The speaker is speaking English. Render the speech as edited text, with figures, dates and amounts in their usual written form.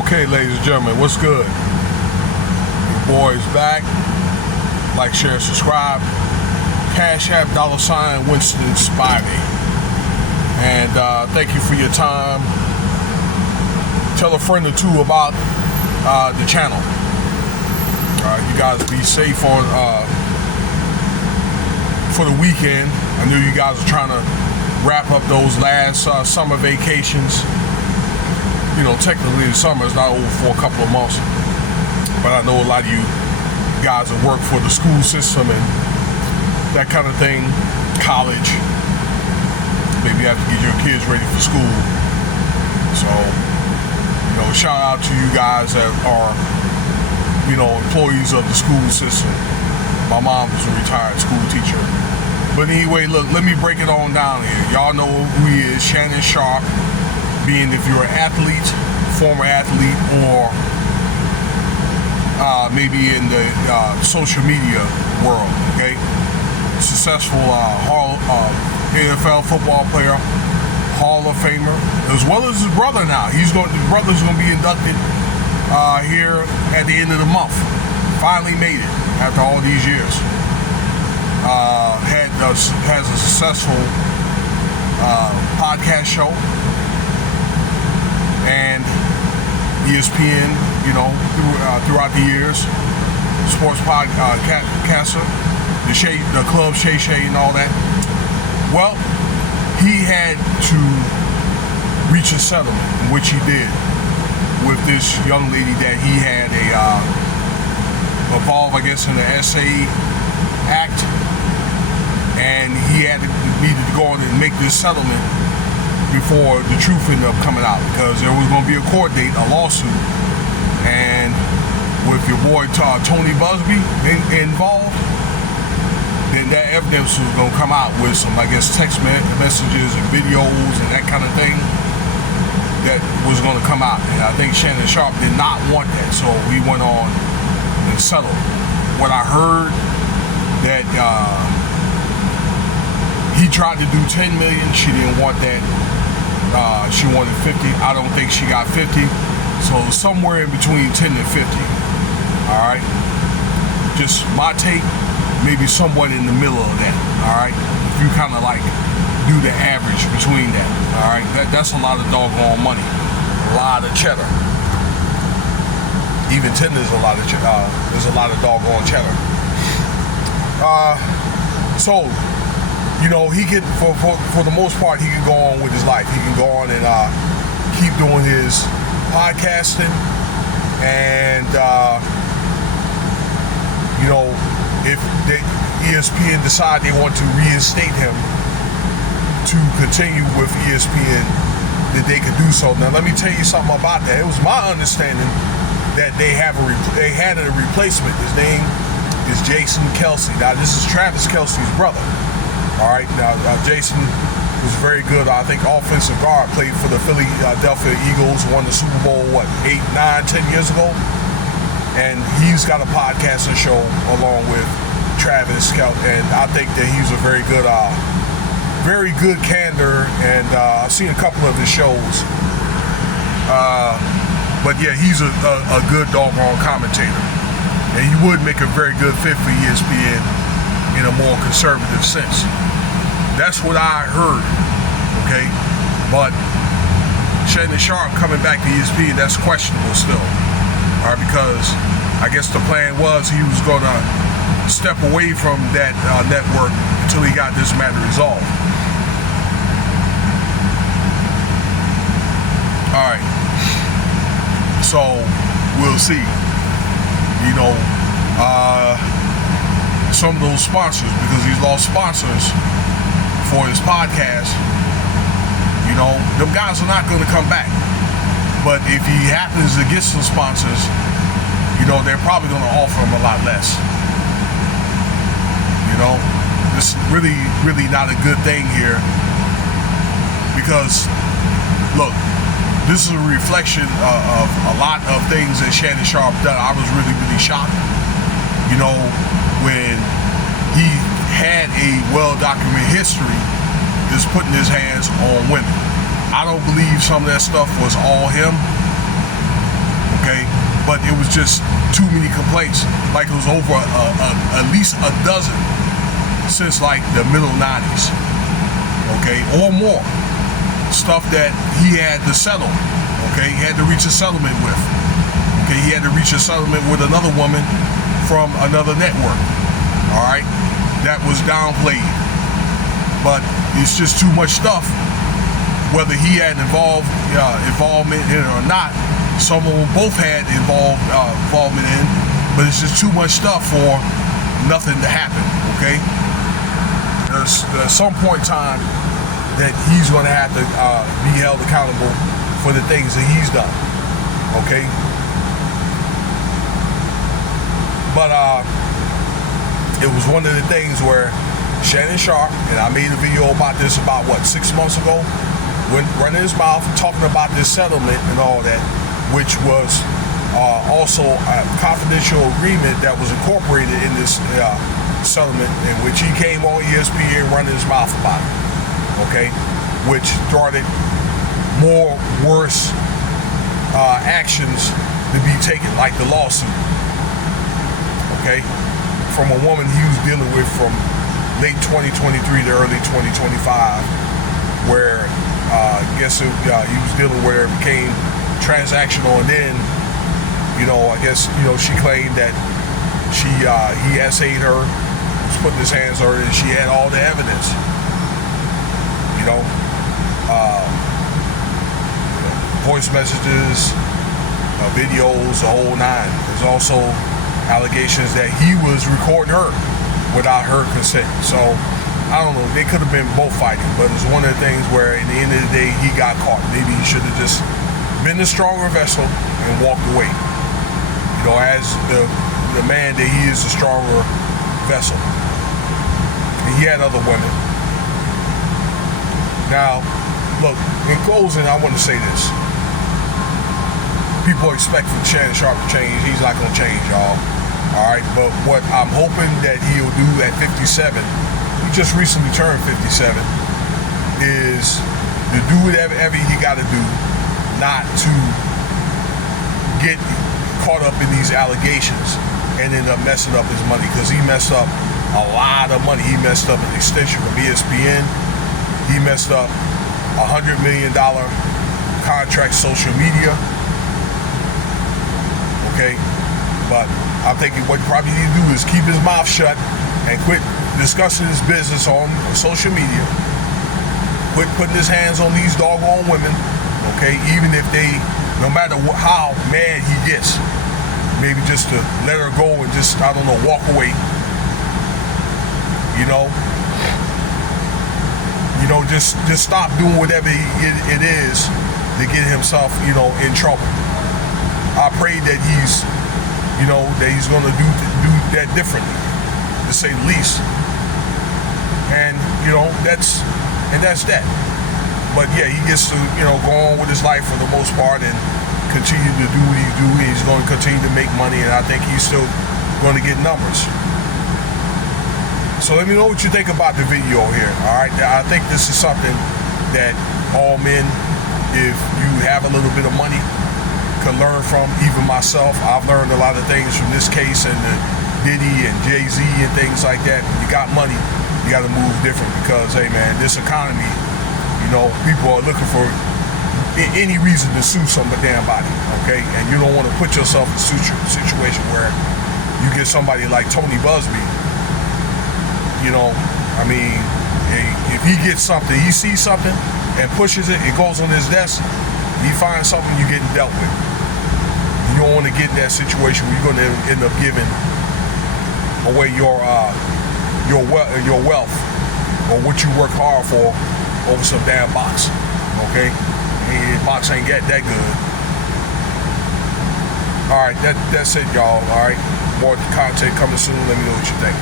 Okay, ladies and gentlemen, what's good? Your boy's back. Like, share, subscribe. Cash App $ Winston Spivey. And thank you for your time. Tell a friend or two about the channel. You guys be safe on for the weekend. I know you guys are trying to wrap up those last summer vacations. You know, technically the summer is not over for a couple of months, but I know a lot of you guys that work for the school system and that kind of thing, college. Maybe you have to get your kids ready for school. So, you know, shout out to you guys that are, you know, employees of the school system. My mom was a retired school teacher. But anyway, look, let me break it on down here. Y'all know who he is, Shannon Sharpe. Being if you're an athlete, former athlete, or maybe in the social media world, okay? Successful NFL football player, Hall of Famer, as well as his brother now. His brother's going to be inducted here at the end of the month. Finally made it after all these years. Has a successful podcast show. And ESPN, you know, throughout the years, sports podcaster, the club Shay Shay and all that. Well, he had to reach a settlement, which he did with this young lady that he had involved, I guess, in the SA Act, and he needed to go on and make this settlement before the truth ended up coming out, because there was going to be a court date, a lawsuit, and with your boy Tony Busby involved, then that evidence was going to come out with some, I guess, text messages and videos and that kind of thing that was going to come out. And I think Shannon Sharpe did not want that, so we went on and settled. What I heard that he tried to do 10 million, she didn't want that. She wanted 50. I don't think she got 50. So somewhere in between 10 and 50. All right. Just my take, maybe somewhat in the middle of that. All right. If you kind of like do the average between that. All right. That's a lot of doggone money. A lot of cheddar. Even 10 is a lot of there's a lot of doggone cheddar. So, you know, he could, for the most part, he can go on with his life. He can go on and keep doing his podcasting. And, you know, if the ESPN decide they want to reinstate him to continue with ESPN, that they could do so. Now, let me tell you something about that. It was my understanding that they had a replacement. His name is Jason Kelsey. Now, this is Travis Kelsey's brother. All right, now Jason was very good. I think offensive guard, played for the Philadelphia Eagles, won the Super Bowl, 8, 9, 10 years ago? And he's got a podcasting show along with Travis Kelsey, and I think that he's a very good candor, and I've seen a couple of his shows. But yeah, he's a good doggone commentator, and he would make a very good fit for ESPN in a more conservative sense. That's what I heard, okay? But Shannon Sharpe coming back to ESPN, that's questionable still, all right? Because I guess the plan was he was going to step away from that network until he got this matter resolved. All right. So we'll see. You know, some of those sponsors, because he's lost sponsors for his podcast, you know, them guys are not going to come back. But if he happens to get some sponsors, you know, they're probably going to offer him a lot less. You know, this is really, really not a good thing here, because, look, this is a reflection of a lot of things that Shannon Sharpe done. I was really, really shocked, you know, when he had a well-documented history is putting his hands on women. I don't believe some of that stuff was all him. okay? But it was just too many complaints. Like it was over at least a dozen since like the middle 90s, okay, or more. Stuff that he had to settle, okay? He had to reach a settlement with, okay? He had to reach a settlement with another woman from another network, all right? That was downplayed. But it's just too much stuff, whether he had involvement in it or not. Some of them both had involvement in, but it's just too much stuff for nothing to happen, okay? There's some point in time that he's going to have to be held accountable for the things that he's done, okay? But it was one of the things where Shannon Sharpe, and I made a video about this about, 6 months ago, when running his mouth, talking about this settlement and all that, which was also a confidential agreement that was incorporated in this settlement, in which he came on ESPN running his mouth about it. Okay, which started more worse actions to be taken, like the lawsuit. Okay, from a woman he was dealing with from late 2023 to early 2025, where I guess he was dealing with her, it became transactional, and then I guess she claimed that he essayed her, was putting his hands on her, and she had all the evidence. Voice messages, videos, the whole nine. There's also allegations that he was recording her without her consent. So I don't know, they could have been both fighting, but it's one of the things where at the end of the day he got caught. Maybe he should have just been the stronger vessel and walked away. As the man that he is, the stronger vessel. And he had other women. Now, look, in closing, I want to say this. People expect from Shannon Sharpe to change. He's not going to change, y'all. All right? But what I'm hoping that he'll do at 57, he just recently turned 57, is to do whatever he got to do not to get caught up in these allegations and end up messing up his money, because he messed up a lot of money. He messed up an extension from ESPN. He messed up $100 million contract social media. Okay, but I'm thinking what you probably need to do is keep his mouth shut and quit discussing his business on social media. Quit putting his hands on these doggone women. Okay, even if no matter how mad he gets, maybe just to let her go and just, I don't know, walk away. Just stop doing whatever it is to get himself, in trouble. I pray that he's going to do that differently, to say the least. And that's that. But yeah, he gets to go on with his life for the most part and continue to do what he's doing. He's going to continue to make money, and I think he's still going to get numbers. So let me know what you think about the video here, all right? I think this is something that all men, if you have a little bit of money, can learn from. Even myself, I've learned a lot of things from this case and the Diddy and Jay-Z and things like that. When you got money, you got to move different, because, hey, man, this economy, people are looking for any reason to sue somebody's damn body, okay? And you don't want to put yourself in a situation where you get somebody like Tony Busby. If he gets something, he sees something and pushes it, it goes on his desk, he finds something, you're getting dealt with. You don't want to get in that situation where you're going to end up giving away your wealth or what you work hard for over some damn box, okay? Box ain't that good. All right, that's it, y'all. All right, more content coming soon. Let me know what you think.